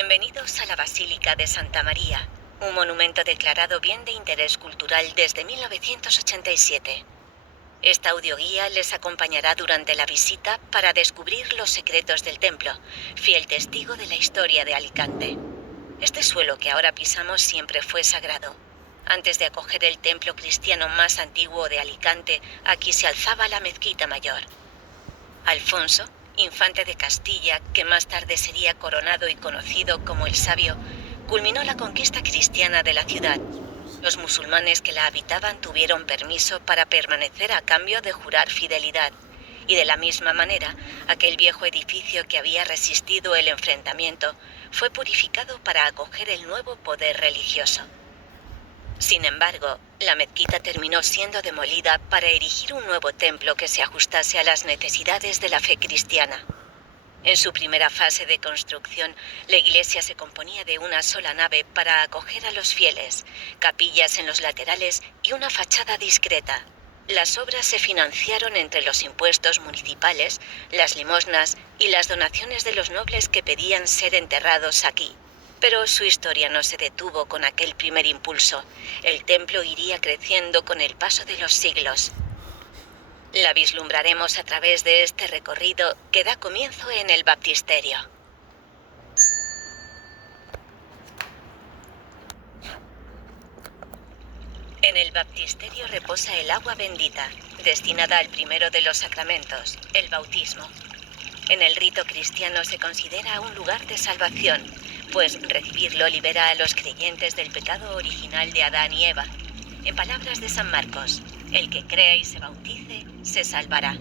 Bienvenidos a la Basílica de Santa María, un monumento declarado bien de interés cultural desde 1987. Esta audioguía les acompañará durante la visita para descubrir los secretos del templo, fiel testigo de la historia de Alicante. Este suelo que ahora pisamos siempre fue sagrado. Antes de acoger el templo cristiano más antiguo de Alicante, aquí se alzaba la mezquita mayor. Alfonso, infante de Castilla, que más tarde sería coronado y conocido como el Sabio, culminó la conquista cristiana de la ciudad. Los musulmanes que la habitaban tuvieron permiso para permanecer a cambio de jurar fidelidad, y de la misma manera, aquel viejo edificio que había resistido el enfrentamiento fue purificado para acoger el nuevo poder religioso. Sin embargo, la mezquita terminó siendo demolida para erigir un nuevo templo que se ajustase a las necesidades de la fe cristiana. En su primera fase de construcción, la iglesia se componía de una sola nave para acoger a los fieles, capillas en los laterales y una fachada discreta. Las obras se financiaron entre los impuestos municipales, las limosnas y las donaciones de los nobles que pedían ser enterrados aquí. Pero su historia no se detuvo con aquel primer impulso. El templo iría creciendo con el paso de los siglos. La vislumbraremos a través de este recorrido que da comienzo en el baptisterio. En el baptisterio reposa el agua bendita, destinada al primero de los sacramentos, el bautismo. En el rito cristiano se considera un lugar de salvación, pues recibirlo libera a los creyentes del pecado original de Adán y Eva. En palabras de San Marcos, el que crea y se bautice, se salvará.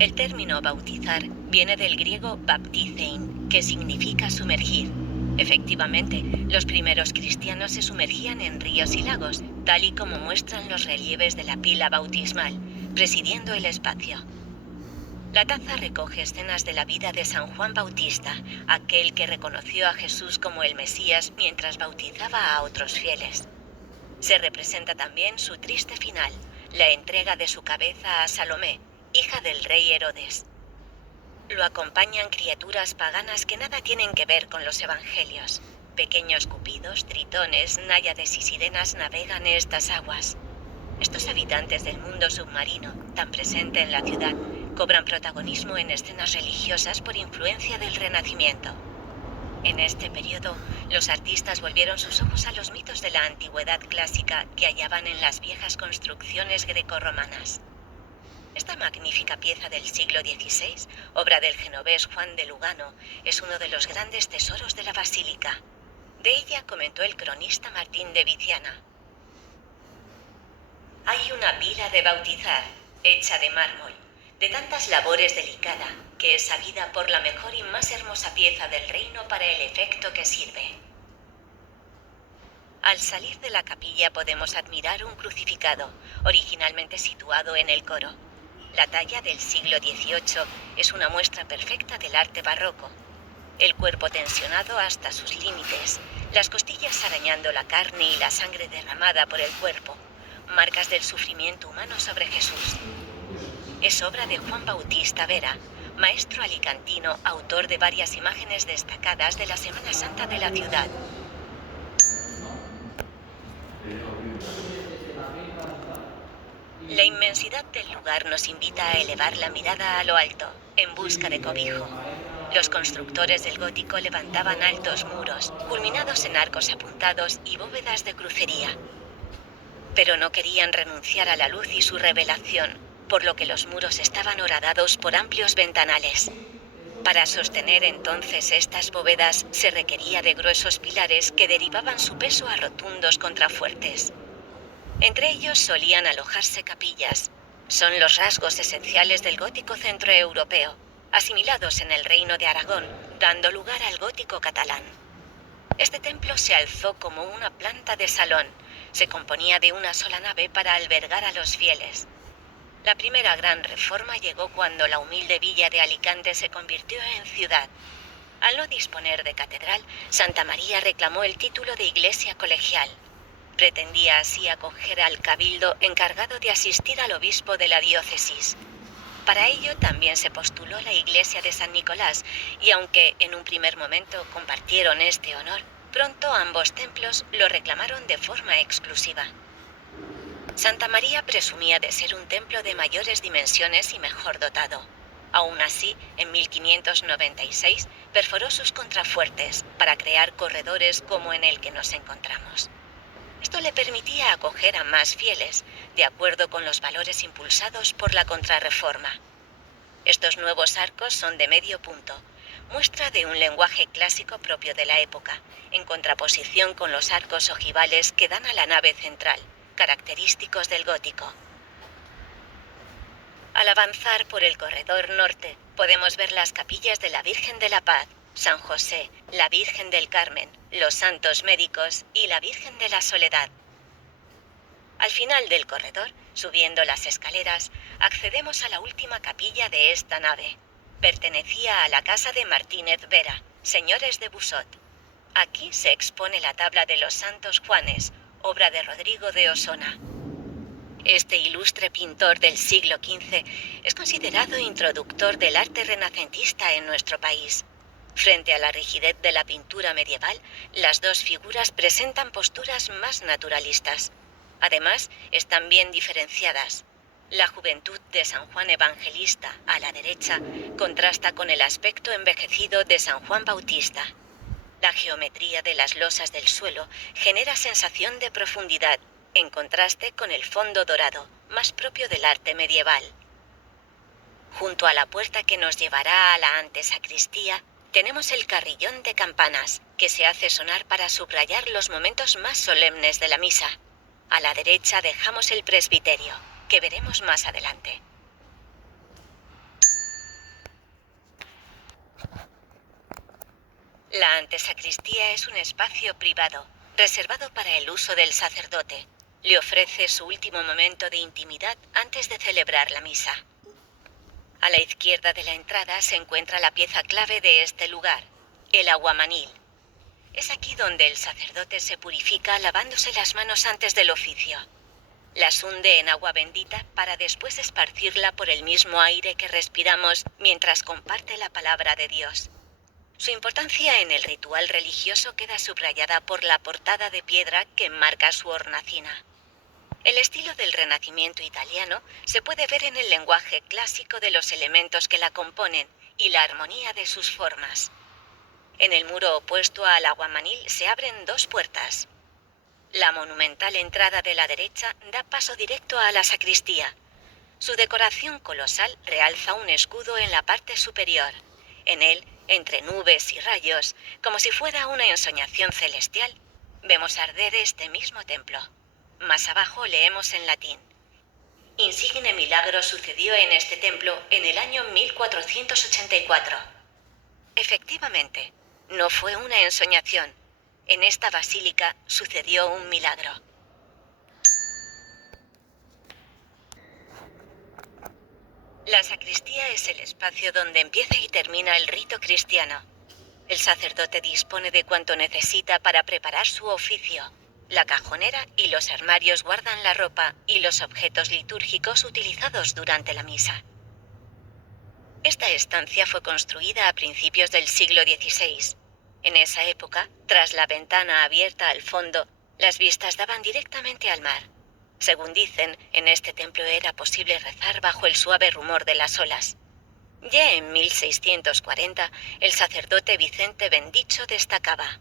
El término bautizar viene del griego baptizein, que significa sumergir. Efectivamente, los primeros cristianos se sumergían en ríos y lagos, tal y como muestran los relieves de la pila bautismal, presidiendo el espacio. La taza recoge escenas de la vida de San Juan Bautista, aquel que reconoció a Jesús como el Mesías mientras bautizaba a otros fieles. Se representa también su triste final, la entrega de su cabeza a Salomé, hija del rey Herodes. Lo acompañan criaturas paganas que nada tienen que ver con los evangelios. Pequeños cupidos, tritones, náyades y sirenas navegan estas aguas. Estos habitantes del mundo submarino, tan presente en la ciudad, cobran protagonismo en escenas religiosas por influencia del Renacimiento. En este periodo, los artistas volvieron sus ojos a los mitos de la antigüedad clásica que hallaban en las viejas construcciones grecorromanas. Esta magnífica pieza del siglo XVI, obra del genovés Juan de Lugano, es uno de los grandes tesoros de la basílica. De ella comentó el cronista Martín de Viciana: hay una pila de bautizar, hecha de mármol, de tantas labores delicada, que es sabida por la mejor y más hermosa pieza del reino para el efecto que sirve. Al salir de la capilla podemos admirar un crucificado, originalmente situado en el coro. La talla del siglo XVIII es una muestra perfecta del arte barroco. El cuerpo tensionado hasta sus límites, las costillas arañando la carne y la sangre derramada por el cuerpo, marcas del sufrimiento humano sobre Jesús. Es obra de Juan Bautista Vera, maestro alicantino, autor de varias imágenes destacadas de la Semana Santa de la ciudad. La inmensidad del lugar nos invita a elevar la mirada a lo alto, en busca de cobijo. Los constructores del gótico levantaban altos muros, culminados en arcos apuntados y bóvedas de crucería. Pero no querían renunciar a la luz y su revelación, por lo que los muros estaban horadados por amplios ventanales. Para sostener entonces estas bóvedas se requería de gruesos pilares que derivaban su peso a rotundos contrafuertes. Entre ellos solían alojarse capillas. Son los rasgos esenciales del gótico centroeuropeo, asimilados en el Reino de Aragón, dando lugar al gótico catalán. Este templo se alzó como una planta de salón. Se componía de una sola nave para albergar a los fieles. La primera gran reforma llegó cuando la humilde villa de Alicante se convirtió en ciudad. Al no disponer de catedral, Santa María reclamó el título de iglesia colegial. Pretendía así acoger al cabildo encargado de asistir al obispo de la diócesis. Para ello también se postuló la iglesia de San Nicolás, y aunque en un primer momento compartieron este honor, pronto ambos templos lo reclamaron de forma exclusiva. Santa María presumía de ser un templo de mayores dimensiones y mejor dotado. Aún así, en 1596 perforó sus contrafuertes para crear corredores como en el que nos encontramos. Esto le permitía acoger a más fieles, de acuerdo con los valores impulsados por la Contrarreforma. Estos nuevos arcos son de medio punto, muestra de un lenguaje clásico propio de la época, en contraposición con los arcos ojivales que dan a la nave central, característicos del gótico. Al avanzar por el corredor norte, podemos ver las capillas de la Virgen de la Paz, San José, la Virgen del Carmen, los Santos Médicos y la Virgen de la Soledad. Al final del corredor, subiendo las escaleras, accedemos a la última capilla de esta nave. Pertenecía a la casa de Martínez Vera, señores de Busot. Aquí se expone la tabla de los Santos Juanes, obra de Rodrigo de Osona. Este ilustre pintor del siglo XV es considerado introductor del arte renacentista en nuestro país. Frente a la rigidez de la pintura medieval, las dos figuras presentan posturas más naturalistas. Además, están bien diferenciadas. La juventud de San Juan Evangelista, a la derecha, contrasta con el aspecto envejecido de San Juan Bautista. La geometría de las losas del suelo genera sensación de profundidad, en contraste con el fondo dorado, más propio del arte medieval. Junto a la puerta que nos llevará a la antesacristía, tenemos el carrillón de campanas, que se hace sonar para subrayar los momentos más solemnes de la misa. A la derecha dejamos el presbiterio, que veremos más adelante. La antesacristía es un espacio privado, reservado para el uso del sacerdote. Le ofrece su último momento de intimidad antes de celebrar la misa. A la izquierda de la entrada se encuentra la pieza clave de este lugar, el aguamanil. Es aquí donde el sacerdote se purifica lavándose las manos antes del oficio. Las hunde en agua bendita para después esparcirla por el mismo aire que respiramos mientras comparte la palabra de Dios. Su importancia en el ritual religioso queda subrayada por la portada de piedra que enmarca su hornacina. El estilo del Renacimiento italiano se puede ver en el lenguaje clásico de los elementos que la componen y la armonía de sus formas. En el muro opuesto al aguamanil se abren dos puertas. La monumental entrada de la derecha da paso directo a la sacristía. Su decoración colosal realza un escudo en la parte superior. En él, entre nubes y rayos, como si fuera una ensoñación celestial, vemos arder este mismo templo. Más abajo leemos en latín: Insigne milagro sucedió en este templo en el año 1484. Efectivamente, no fue una ensoñación. En esta basílica sucedió un milagro. La sacristía es el espacio donde empieza y termina el rito cristiano. El sacerdote dispone de cuanto necesita para preparar su oficio. La cajonera y los armarios guardan la ropa y los objetos litúrgicos utilizados durante la misa. Esta estancia fue construida a principios del siglo XVI. En esa época, tras la ventana abierta al fondo, las vistas daban directamente al mar. Según dicen, en este templo era posible rezar bajo el suave rumor de las olas. Ya en 1640, el sacerdote Vicente Bendicho destacaba: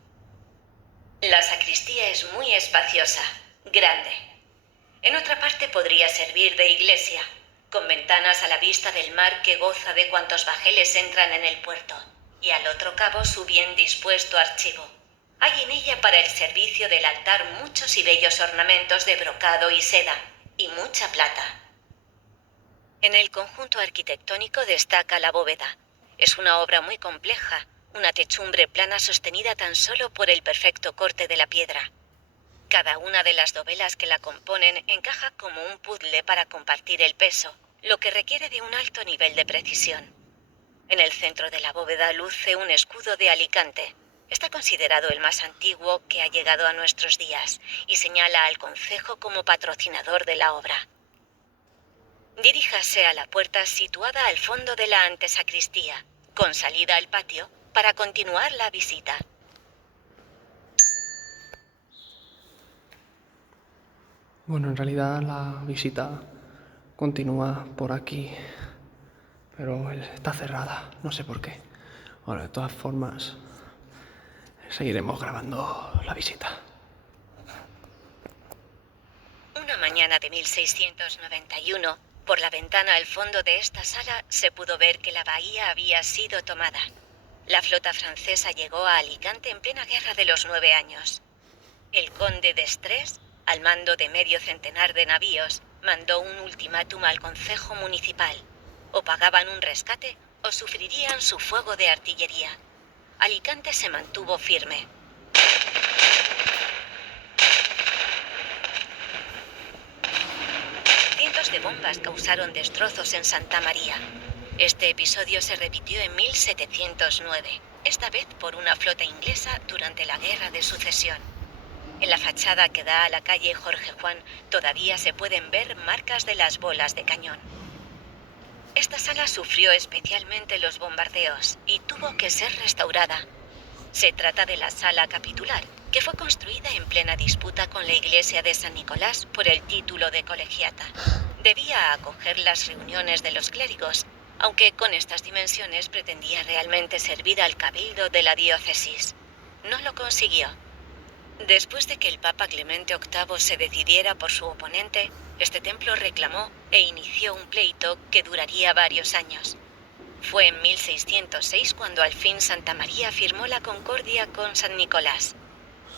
la sacristía es muy espaciosa, grande. En otra parte podría servir de iglesia, con ventanas a la vista del mar que goza de cuantos bajeles entran en el puerto, y al otro cabo su bien dispuesto archivo. Hay en ella para el servicio del altar muchos y bellos ornamentos de brocado y seda, y mucha plata. En el conjunto arquitectónico destaca la bóveda. Es una obra muy compleja, una techumbre plana sostenida tan solo por el perfecto corte de la piedra. Cada una de las dovelas que la componen encaja como un puzzle para compartir el peso, lo que requiere de un alto nivel de precisión. En el centro de la bóveda luce un escudo de Alicante. Está considerado el más antiguo que ha llegado a nuestros días y señala al concejo como patrocinador de la obra. Diríjase a la puerta situada al fondo de la antesacristía, con salida al patio, para continuar la visita. Bueno, en realidad la visita continúa por aquí, pero está cerrada, no sé por qué. Bueno, de todas formas, seguiremos grabando la visita. Una mañana de 1691, por la ventana al fondo de esta sala se pudo ver que la bahía había sido tomada. La flota francesa llegó a Alicante en plena Guerra de los 9 años. El conde de Estrés, al mando de medio centenar de navíos, mandó un ultimátum al concejo municipal. O pagaban un rescate o sufrirían su fuego de artillería. Alicante se mantuvo firme. Cientos de bombas causaron destrozos en Santa María. Este episodio se repitió en 1709, esta vez por una flota inglesa durante la Guerra de Sucesión. En la fachada que da a la calle Jorge Juan todavía se pueden ver marcas de las bolas de cañón. Esta sala sufrió especialmente los bombardeos y tuvo que ser restaurada. Se trata de la sala capitular, que fue construida en plena disputa con la iglesia de San Nicolás por el título de colegiata. Debía acoger las reuniones de los clérigos, aunque con estas dimensiones pretendía realmente servir al cabildo de la diócesis. No lo consiguió. Después de que el Papa Clemente VIII se decidiera por su oponente, este templo reclamó e inició un pleito que duraría varios años. Fue en 1606 cuando al fin Santa María firmó la concordia con San Nicolás.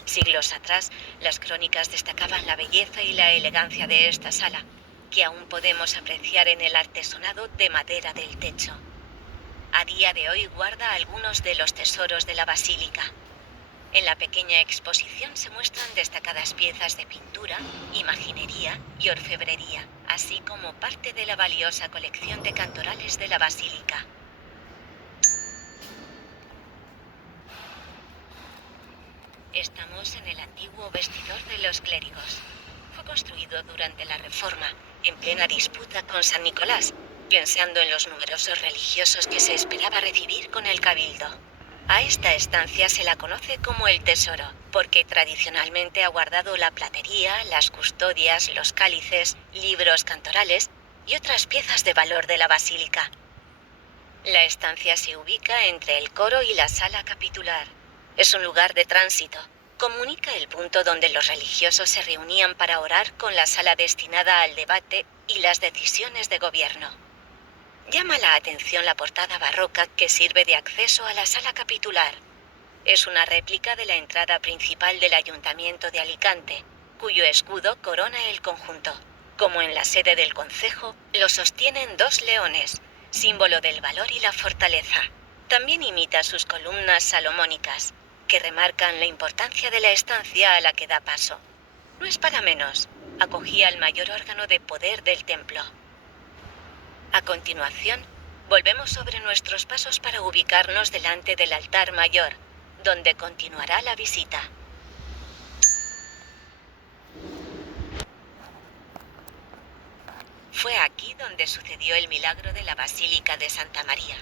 Siglos atrás, las crónicas destacaban la belleza y la elegancia de esta sala, que aún podemos apreciar en el artesonado de madera del techo. A día de hoy guarda algunos de los tesoros de la basílica. En la pequeña exposición se muestran destacadas piezas de pintura, imaginería y orfebrería, así como parte de la valiosa colección de cantorales de la basílica. Estamos en el antiguo vestidor de los clérigos. Fue construido durante la Reforma, en plena disputa con San Nicolás, pensando en los numerosos religiosos que se esperaba recibir con el cabildo. A esta estancia se la conoce como el tesoro, porque tradicionalmente ha guardado la platería, las custodias, los cálices, libros cantorales y otras piezas de valor de la basílica. La estancia se ubica entre el coro y la sala capitular. Es un lugar de tránsito. Comunica el punto donde los religiosos se reunían para orar con la sala destinada al debate y las decisiones de gobierno. Llama la atención la portada barroca que sirve de acceso a la sala capitular. Es una réplica de la entrada principal del Ayuntamiento de Alicante, cuyo escudo corona el conjunto. Como en la sede del concejo, lo sostienen dos leones, símbolo del valor y la fortaleza. También imita sus columnas salomónicas, que remarcan la importancia de la estancia a la que da paso. No es para menos, acogía el mayor órgano de poder del templo. A continuación, volvemos sobre nuestros pasos para ubicarnos delante del altar mayor, donde continuará la visita. Fue aquí donde sucedió el milagro de la Basílica de Santa María.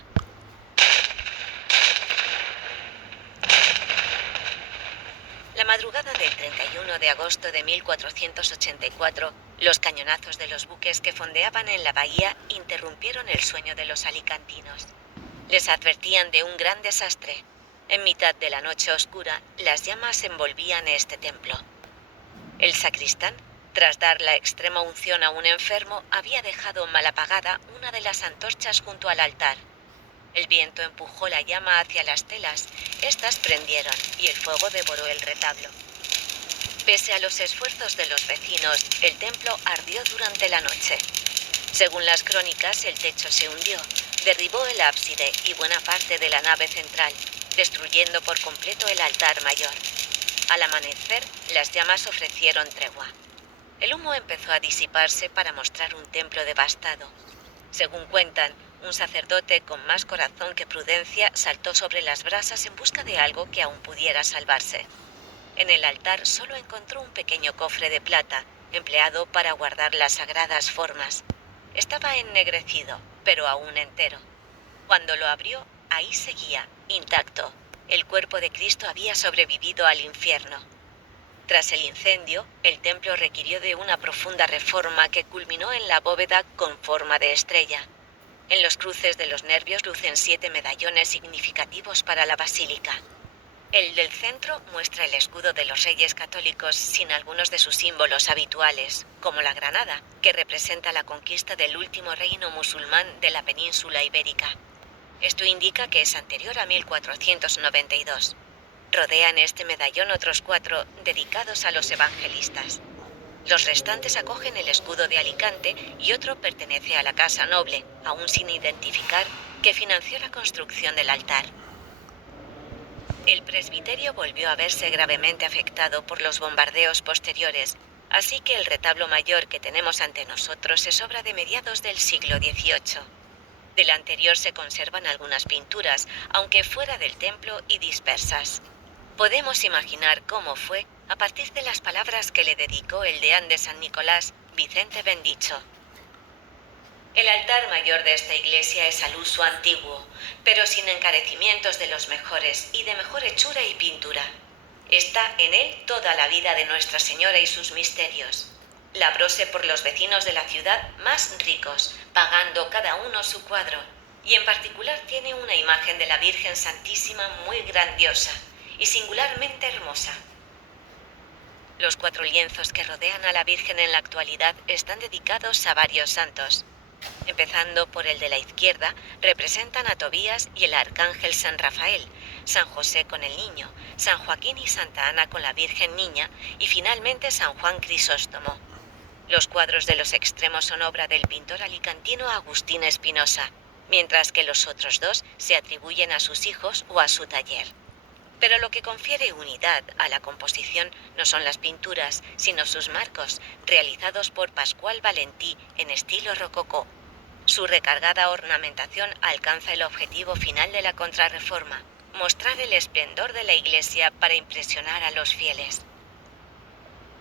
La madrugada del 31 de agosto de 1484, los cañonazos de los buques que fondeaban en la bahía interrumpieron el sueño de los alicantinos. Les advertían de un gran desastre. En mitad de la noche oscura, las llamas envolvían este templo. El sacristán, tras dar la extrema unción a un enfermo, había dejado mal apagada una de las antorchas junto al altar. El viento empujó la llama hacia las telas, estas prendieron y el fuego devoró el retablo. Pese a los esfuerzos de los vecinos, el templo ardió durante la noche. Según las crónicas, el techo se hundió, derribó el ábside y buena parte de la nave central, destruyendo por completo el altar mayor. Al amanecer, las llamas ofrecieron tregua. El humo empezó a disiparse para mostrar un templo devastado. Según cuentan, un sacerdote con más corazón que prudencia saltó sobre las brasas en busca de algo que aún pudiera salvarse. En el altar solo encontró un pequeño cofre de plata, empleado para guardar las sagradas formas. Estaba ennegrecido, pero aún entero. Cuando lo abrió, ahí seguía, intacto. El cuerpo de Cristo había sobrevivido al infierno. Tras el incendio, el templo requirió de una profunda reforma que culminó en la bóveda con forma de estrella. En los cruces de los nervios lucen 7 medallones significativos para la basílica. El del centro muestra el escudo de los Reyes Católicos sin algunos de sus símbolos habituales, como la granada, que representa la conquista del último reino musulmán de la península ibérica. Esto indica que es anterior a 1492. Rodean este medallón otros 4 dedicados a los evangelistas. Los restantes acogen el escudo de Alicante y otro pertenece a la Casa Noble, aún sin identificar, que financió la construcción del altar. El presbiterio volvió a verse gravemente afectado por los bombardeos posteriores, así que el retablo mayor que tenemos ante nosotros es obra de mediados del siglo XVIII. Del anterior se conservan algunas pinturas, aunque fuera del templo y dispersas. Podemos imaginar cómo fue a partir de las palabras que le dedicó el deán de San Nicolás, Vicente Bendicho. El altar mayor de esta iglesia es al uso antiguo, pero sin encarecimientos de los mejores y de mejor hechura y pintura. Está en él toda la vida de Nuestra Señora y sus misterios. Labróse por los vecinos de la ciudad más ricos, pagando cada uno su cuadro, y en particular tiene una imagen de la Virgen Santísima muy grandiosa y singularmente hermosa. Los 4 lienzos que rodean a la Virgen en la actualidad están dedicados a varios santos. Empezando por el de la izquierda, representan a Tobías y el arcángel San Rafael, San José con el niño, San Joaquín y Santa Ana con la Virgen Niña y finalmente San Juan Crisóstomo. Los cuadros de los extremos son obra del pintor alicantino Agustín Espinosa, mientras que los otros 2 se atribuyen a sus hijos o a su taller. Pero lo que confiere unidad a la composición no son las pinturas, sino sus marcos, realizados por Pascual Valentí en estilo rococó. Su recargada ornamentación alcanza el objetivo final de la Contrarreforma, mostrar el esplendor de la Iglesia para impresionar a los fieles.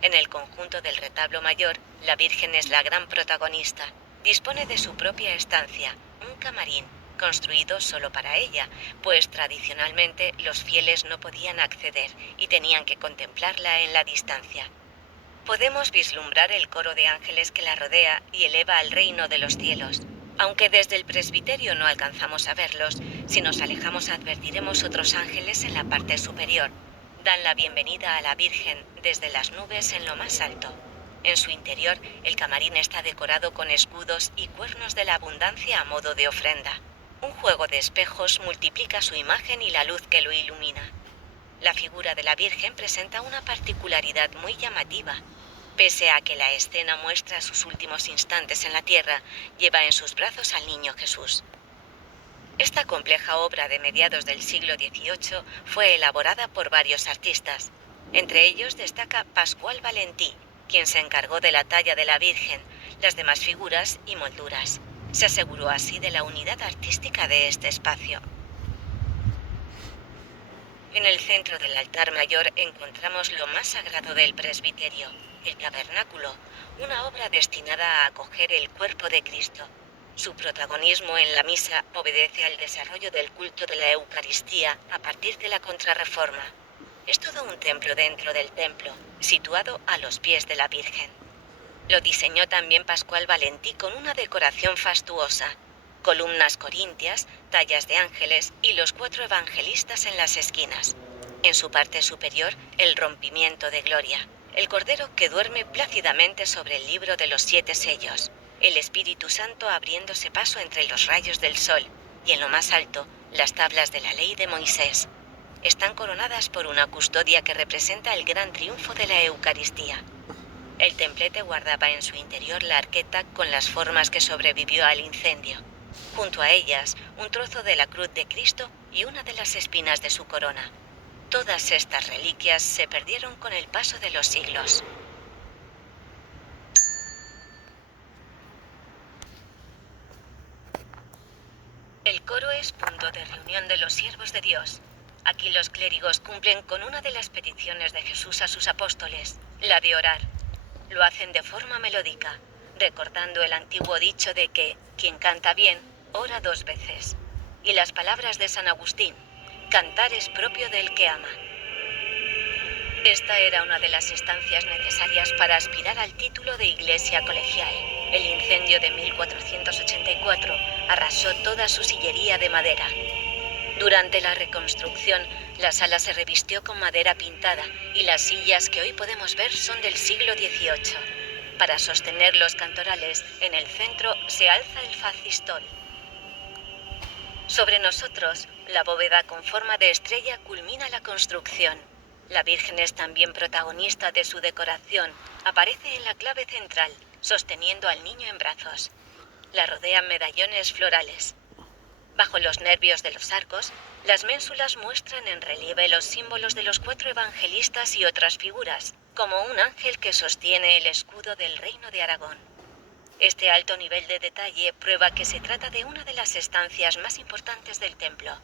En el conjunto del retablo mayor, la Virgen es la gran protagonista. Dispone de su propia estancia, un camarín, construido solo para ella, pues tradicionalmente los fieles no podían acceder y tenían que contemplarla en la distancia. Podemos vislumbrar el coro de ángeles que la rodea y eleva al reino de los cielos. Aunque desde el presbiterio no alcanzamos a verlos, si nos alejamos advertiremos otros ángeles en la parte superior. Dan la bienvenida a la Virgen desde las nubes en lo más alto. En su interior, el camarín está decorado con escudos y cuernos de la abundancia a modo de ofrenda. Un juego de espejos multiplica su imagen y la luz que lo ilumina. La figura de la Virgen presenta una particularidad muy llamativa. Pese a que la escena muestra sus últimos instantes en la tierra, lleva en sus brazos al niño Jesús. Esta compleja obra de mediados del siglo XVIII fue elaborada por varios artistas. Entre ellos destaca Pascual Valentí, quien se encargó de la talla de la Virgen, las demás figuras y molduras. Se aseguró así de la unidad artística de este espacio. En el centro del altar mayor encontramos lo más sagrado del presbiterio, el tabernáculo, una obra destinada a acoger el cuerpo de Cristo. Su protagonismo en la misa obedece al desarrollo del culto de la Eucaristía a partir de la Contrarreforma. Es todo un templo dentro del templo, situado a los pies de la Virgen. Lo diseñó también Pascual Valentí con una decoración fastuosa, columnas corintias, tallas de ángeles y los 4 evangelistas en las esquinas. En su parte superior, el rompimiento de gloria, el Cordero que duerme plácidamente sobre el libro de los 7 sellos, el Espíritu Santo abriéndose paso entre los rayos del sol, y en lo más alto, las tablas de la ley de Moisés. Están coronadas por una custodia que representa el gran triunfo de la Eucaristía. El templete guardaba en su interior la arqueta con las formas que sobrevivió al incendio. Junto a ellas, un trozo de la cruz de Cristo y una de las espinas de su corona. Todas estas reliquias se perdieron con el paso de los siglos. El coro es punto de reunión de los siervos de Dios. Aquí los clérigos cumplen con una de las peticiones de Jesús a sus apóstoles, la de orar. Lo hacen de forma melódica, recordando el antiguo dicho de que quien canta bien, ora 2 veces. Y las palabras de San Agustín: cantar es propio del que ama. Esta era una de las estancias necesarias para aspirar al título de iglesia colegial. El incendio de 1484 arrasó toda su sillería de madera. Durante la reconstrucción, la sala se revistió con madera pintada y las sillas que hoy podemos ver son del siglo XVIII. Para sostener los cantorales, en el centro se alza el facistol. Sobre nosotros, la bóveda con forma de estrella culmina la construcción. La Virgen es también protagonista de su decoración. Aparece en la clave central, sosteniendo al niño en brazos. La rodean medallones florales. Bajo los nervios de los arcos, las ménsulas muestran en relieve los símbolos de los 4 evangelistas y otras figuras, como un ángel que sostiene el escudo del Reino de Aragón. Este alto nivel de detalle prueba que se trata de una de las estancias más importantes del templo.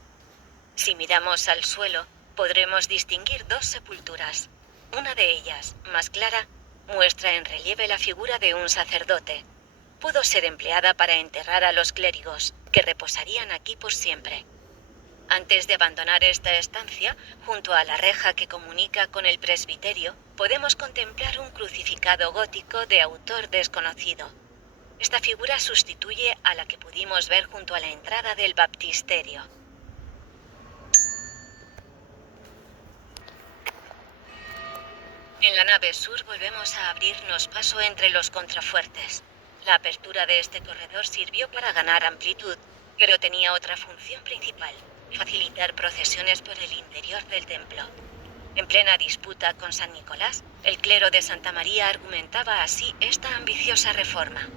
Si miramos al suelo, podremos distinguir 2 sepulturas. Una de ellas, más clara, muestra en relieve la figura de un sacerdote. Pudo ser empleada para enterrar a los clérigos, que reposarían aquí por siempre. Antes de abandonar esta estancia, junto a la reja que comunica con el presbiterio, podemos contemplar un crucificado gótico de autor desconocido. Esta figura sustituye a la que pudimos ver junto a la entrada del baptisterio. En la nave sur volvemos a abrirnos paso entre los contrafuertes. La apertura de este corredor sirvió para ganar amplitud, pero tenía otra función principal: facilitar procesiones por el interior del templo. En plena disputa con San Nicolás, el clero de Santa María argumentaba así esta ambiciosa reforma.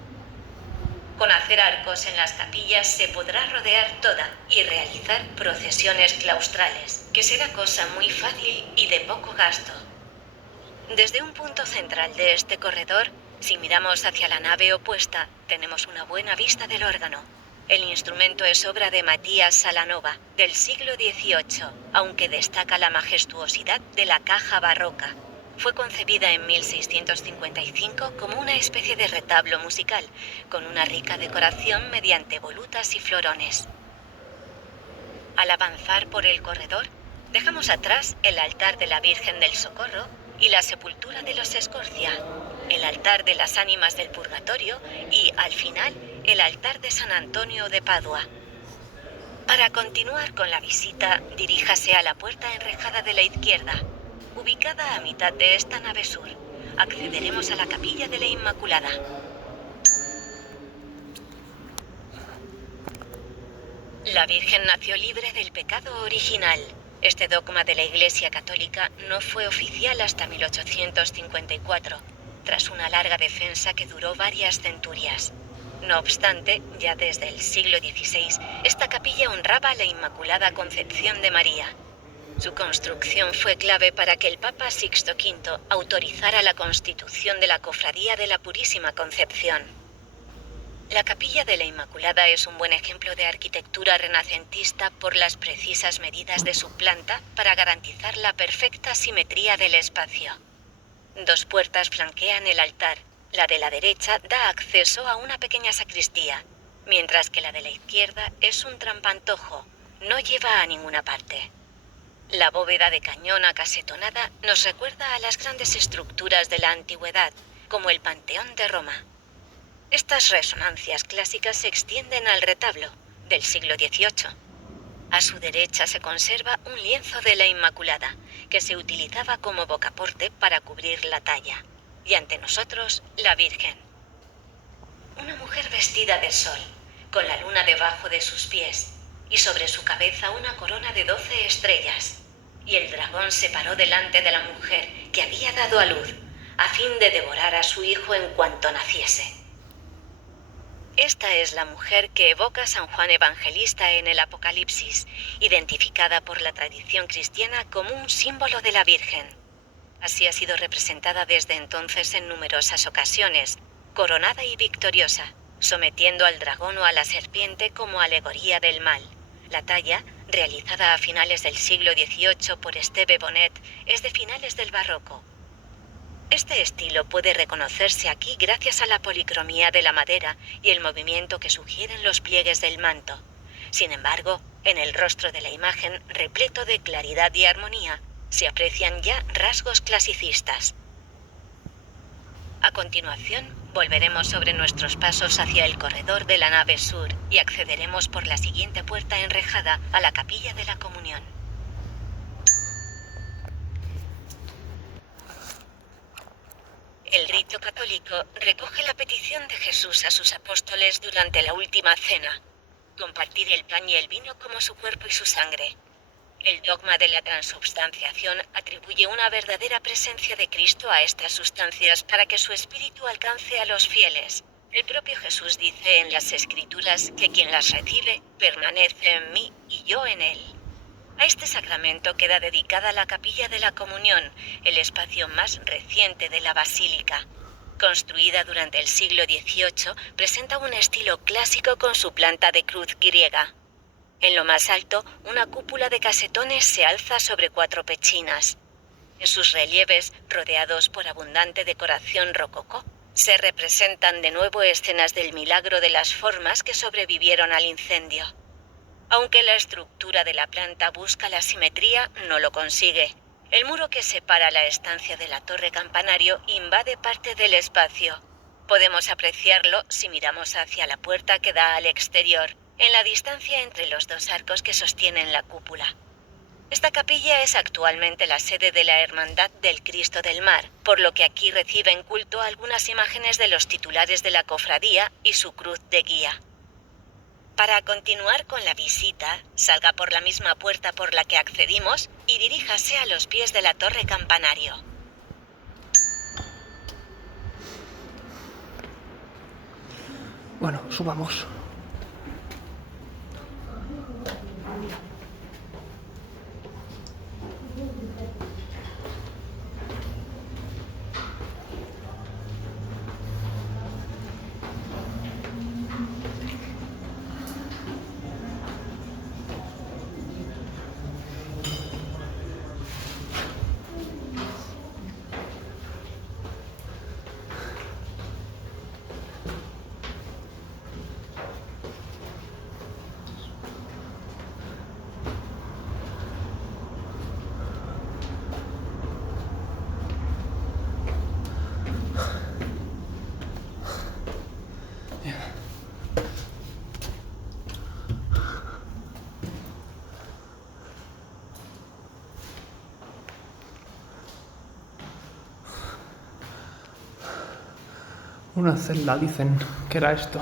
Con hacer arcos en las capillas se podrá rodear toda y realizar procesiones claustrales, que será cosa muy fácil y de poco gasto. Desde un punto central de este corredor, si miramos hacia la nave opuesta, tenemos una buena vista del órgano. El instrumento es obra de Matías Salanova, del siglo XVIII, aunque destaca la majestuosidad de la caja barroca. Fue concebida en 1655 como una especie de retablo musical, con una rica decoración mediante volutas y florones. Al avanzar por el corredor, dejamos atrás el altar de la Virgen del Socorro y la sepultura de los Escorcia, el altar de las ánimas del purgatorio y, al final, el altar de San Antonio de Padua. Para continuar con la visita, diríjase a la puerta enrejada de la izquierda, ubicada a mitad de esta nave sur. Accederemos a la capilla de la Inmaculada. La Virgen nació libre del pecado original. Este dogma de la Iglesia Católica no fue oficial hasta 1854, tras una larga defensa que duró varias centurias. No obstante, ya desde el siglo XVI, esta capilla honraba la Inmaculada Concepción de María. Su construcción fue clave para que el Papa Sixto V autorizara la constitución de la Cofradía de la Purísima Concepción. La Capilla de la Inmaculada es un buen ejemplo de arquitectura renacentista por las precisas medidas de su planta para garantizar la perfecta simetría del espacio. 2 puertas flanquean el altar. La de la derecha da acceso a una pequeña sacristía, mientras que la de la izquierda es un trampantojo, no lleva a ninguna parte. La bóveda de cañón acasetonada nos recuerda a las grandes estructuras de la antigüedad, como el Panteón de Roma. Estas resonancias clásicas se extienden al retablo, del siglo XVIII. A su derecha se conserva un lienzo de la Inmaculada, que se utilizaba como bocaporte para cubrir la talla. Y ante nosotros, la Virgen. Una mujer vestida de sol, con la luna debajo de sus pies, y sobre su cabeza una corona de 12 estrellas. Y el dragón se paró delante de la mujer que había dado a luz, a fin de devorar a su hijo en cuanto naciese. Esta es la mujer que evoca San Juan Evangelista en el Apocalipsis, identificada por la tradición cristiana como un símbolo de la Virgen. Así ha sido representada desde entonces en numerosas ocasiones, coronada y victoriosa, sometiendo al dragón o a la serpiente como alegoría del mal. La talla, realizada a finales del siglo XVIII por Esteve Bonet, es de finales del barroco. Este estilo puede reconocerse aquí gracias a la policromía de la madera y el movimiento que sugieren los pliegues del manto. Sin embargo, en el rostro de la imagen, repleto de claridad y armonía, se aprecian ya rasgos clasicistas. A continuación, volveremos sobre nuestros pasos hacia el corredor de la nave sur y accederemos por la siguiente puerta enrejada a la capilla de la Comunión. El rito católico recoge la petición de Jesús a sus apóstoles durante la última cena: compartir el pan y el vino como su cuerpo y su sangre. El dogma de la transubstanciación atribuye una verdadera presencia de Cristo a estas sustancias para que su espíritu alcance a los fieles. El propio Jesús dice en las Escrituras que quien las recibe permanece en mí y yo en él. A este sacramento queda dedicada la Capilla de la Comunión, el espacio más reciente de la basílica. Construida durante el siglo XVIII, presenta un estilo clásico con su planta de cruz griega. En lo más alto, una cúpula de casetones se alza sobre 4 pechinas. En sus relieves, rodeados por abundante decoración rococó, se representan de nuevo escenas del milagro de las formas que sobrevivieron al incendio. Aunque la estructura de la planta busca la simetría, no lo consigue. El muro que separa la estancia de la torre campanario invade parte del espacio. Podemos apreciarlo si miramos hacia la puerta que da al exterior, en la distancia entre los 2 arcos que sostienen la cúpula. Esta capilla es actualmente la sede de la Hermandad del Cristo del Mar, por lo que aquí reciben culto algunas imágenes de los titulares de la cofradía y su cruz de guía. Para continuar con la visita, salga por la misma puerta por la que accedimos y diríjase a los pies de la torre campanario. Bueno, subamos. Una celda, dicen que era esto.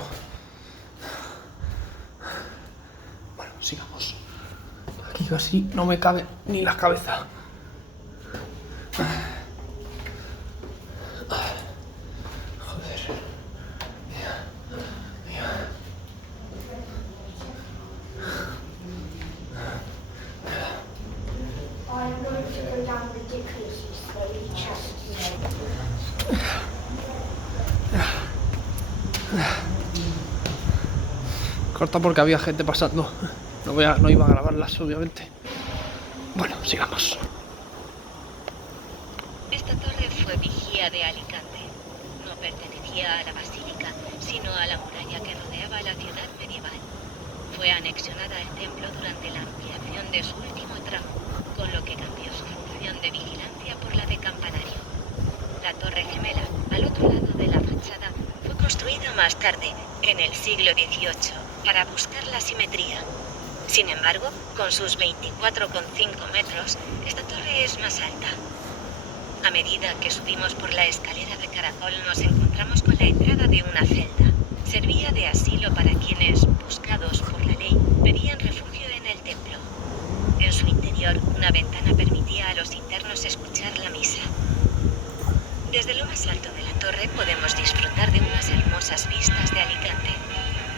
Bueno, sigamos. Aquí casi no me cabe ni la cabeza. Joder. I'm going to go down ridiculously slowly, just Corta porque había gente pasando. No iba a grabarlas, obviamente. Bueno, sigamos. Esta torre fue vigía de Alicante. No pertenecía a la basílica, sino a la muralla que rodeaba la ciudad medieval. Fue anexionada al templo durante la ampliación de su último tramo, con lo que cambió su función de vigilancia por la de campanario. La torre gemela, al otro lado de la fachada, fue construida más tarde, en el siglo XVIII, para buscar la simetría. Sin embargo, con sus 24,5 metros, esta torre es más alta. A medida que subimos por la escalera de caracol, nos encontramos con la entrada de una celda. Servía de asilo para quienes, buscados por la ley, pedían refugio en el templo. En su interior, una ventana permitía a los internos escuchar la misa. Desde lo más alto de la torre podemos disfrutar de unas hermosas vistas de Alicante.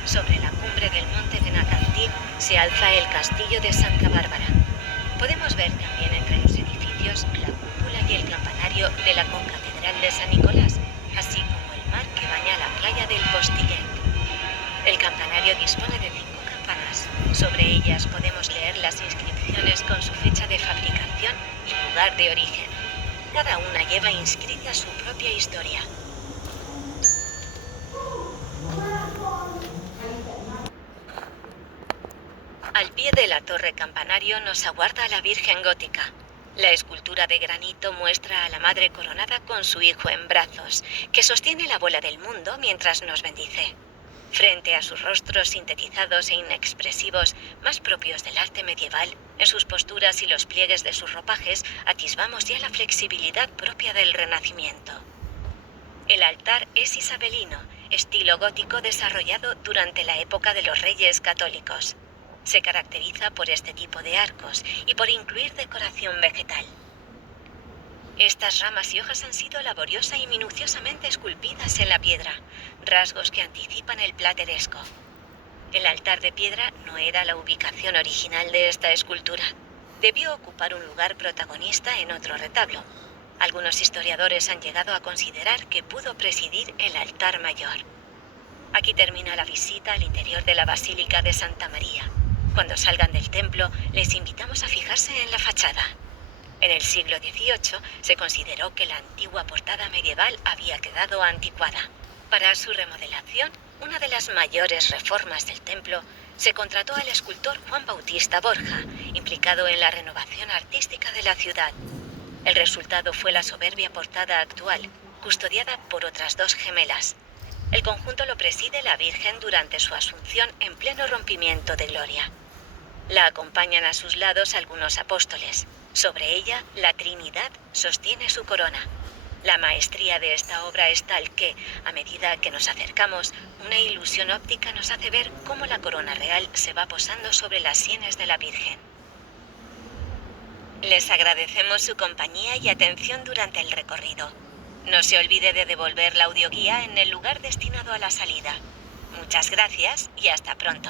Sobre la cumbre del monte de Nacantil se alza el castillo de Santa Bárbara. Podemos ver también entre los edificios la cúpula y el campanario de la concatedral de San Nicolás, así como el mar que baña la playa del Postillén. El campanario dispone de 5 campanas. Sobre ellas podemos leer las inscripciones con su fecha de fabricación y lugar de origen. Cada una lleva inscrita su propia historia. Al pie de la torre campanario nos aguarda la Virgen gótica. La escultura de granito muestra a la Madre coronada con su hijo en brazos, que sostiene la bola del mundo mientras nos bendice. Frente a sus rostros sintetizados e inexpresivos, más propios del arte medieval, en sus posturas y los pliegues de sus ropajes, atisbamos ya la flexibilidad propia del Renacimiento. El altar es isabelino, estilo gótico desarrollado durante la época de los Reyes Católicos. Se caracteriza por este tipo de arcos y por incluir decoración vegetal. Estas ramas y hojas han sido laboriosa y minuciosamente esculpidas en la piedra, rasgos que anticipan el plateresco. El altar de piedra no era la ubicación original de esta escultura. Debió ocupar un lugar protagonista en otro retablo. Algunos historiadores han llegado a considerar que pudo presidir el altar mayor. Aquí termina la visita al interior de la Basílica de Santa María. Cuando salgan del templo, les invitamos a fijarse en la fachada. En el siglo XVIII se consideró que la antigua portada medieval había quedado anticuada. Para su remodelación, una de las mayores reformas del templo, se contrató al escultor Juan Bautista Borja, implicado en la renovación artística de la ciudad. El resultado fue la soberbia portada actual, custodiada por otras dos gemelas. El conjunto lo preside la Virgen durante su asunción en pleno rompimiento de gloria. La acompañan a sus lados algunos apóstoles. Sobre ella, la Trinidad sostiene su corona. La maestría de esta obra es tal que, a medida que nos acercamos, una ilusión óptica nos hace ver cómo la corona real se va posando sobre las sienes de la Virgen. Les agradecemos su compañía y atención durante el recorrido. No se olvide de devolver la audioguía en el lugar destinado a la salida. Muchas gracias y hasta pronto.